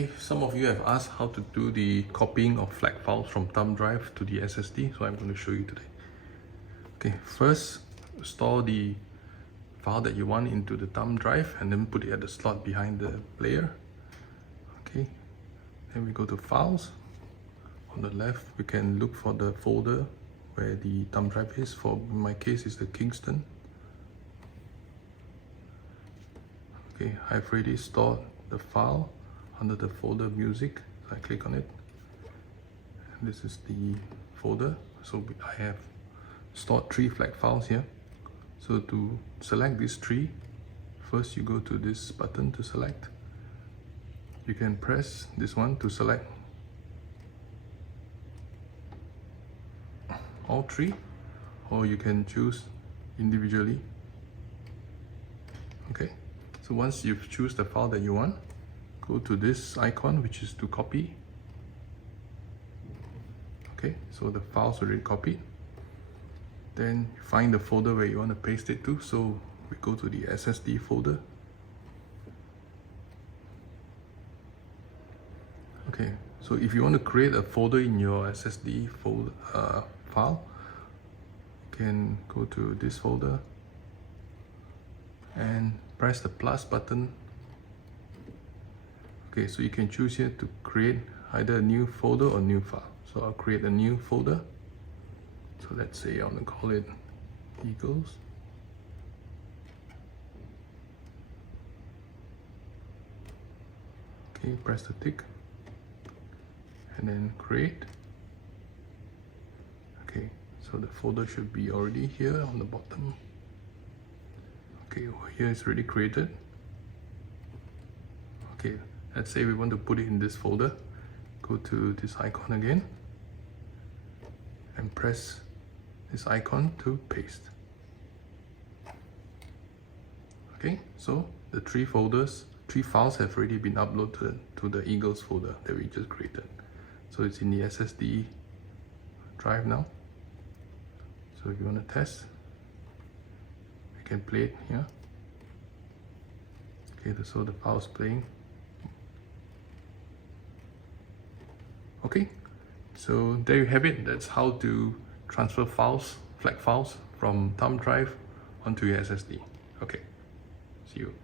Okay, some of you have asked how to do the copying of Flac files from thumb drive to the SSD, so I'm going to show you today. Okay, first store the file that you want into the thumb drive and then put it at the slot behind the player. Okay, then we go to files. On the left, we can look for the folder where the thumb drive is. For in my case, it's the Kingston. Okay, I've already stored the file under the folder music, so I click on it, and this is the folder. So I have stored 3 Flac files here. So to select these 3, first you go to this button to select. You can press this one to select all 3, or you can choose individually. Okay, so once you've choose the file that you want, go to this icon, which is to copy. Okay, so the file's already copied. Then find the folder where you want to paste it to. So we go to the SSD folder. Okay, so if you want to create a folder in your SSD folder, file, you can go to this folder and press the plus button. Okay, so you can choose here to create either a new folder or new file. So I'll create a new folder. So let's say I want to call it Eagles. Okay, press the tick and then create. Okay, so the folder should be already here on the bottom. Okay, over here it's already created. Okay, let's say we want to put it in this folder. Go to this icon again and press this icon to paste. Okay, so the 3 files have already been uploaded to the Eagles folder that we just created. So it's in the SSD drive now. So if you want to test, we can play it here. Okay, so the file's playing. Okay, so there you have it. That's how to transfer files, Flac files from thumb drive onto your SSD. Okay, see you.